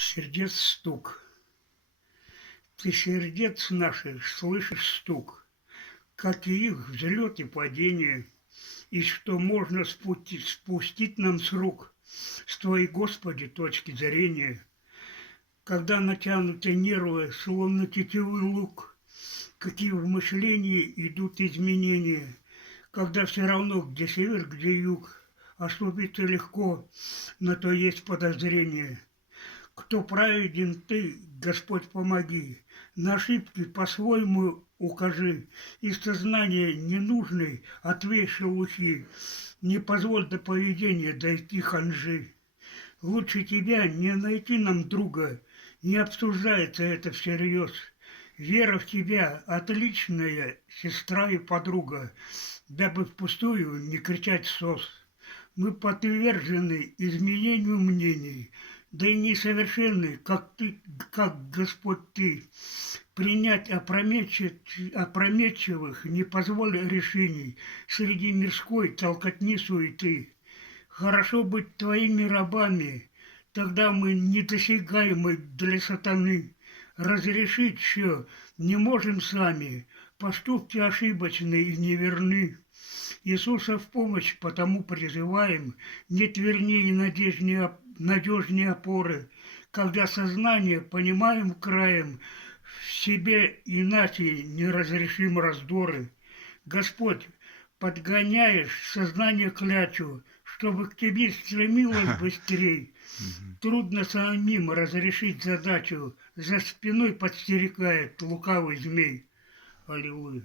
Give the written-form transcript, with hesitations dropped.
Сердец стук. Ты сердец наших слышишь стук, как и их взлет и падение, и что можно спустить нам с рук, с Твоей, Господи, точки зрения. Когда натянуты нервы, словно тетивый лук, какие в мышлении идут изменения, когда все равно, где север, где юг, ошибиться легко, на то есть подозрение. Кто праведен ты, Господь, помоги, на ошибки по-своему укажи, и сознания ненужной отвей шелухи, не позволь до поведения дойти ханжи. Лучше тебя не найти нам друга, не обсуждается это всерьез. Вера в тебя отличная сестра и подруга, дабы впустую не кричать сос. Мы подвержены изменению мнений, да и несовершенны, как ты, как Господь ты. Принять опрометчивых не позволь решений среди мирской толкотни суеты. Хорошо быть твоими рабами, тогда мы недосягаемы для сатаны. Разрешить все не можем сами, поступки ошибочные и неверны. Иисуса в помощь потому призываем, нет вернее надежнее опоры, когда сознание понимаем краем, в себе иначе не разрешим раздоры. Господь, подгоняешь сознание клячу, чтобы к тебе стремилось быстрей. Трудно самим разрешить задачу, за спиной подстерегает лукавый змей. Аллилуйя.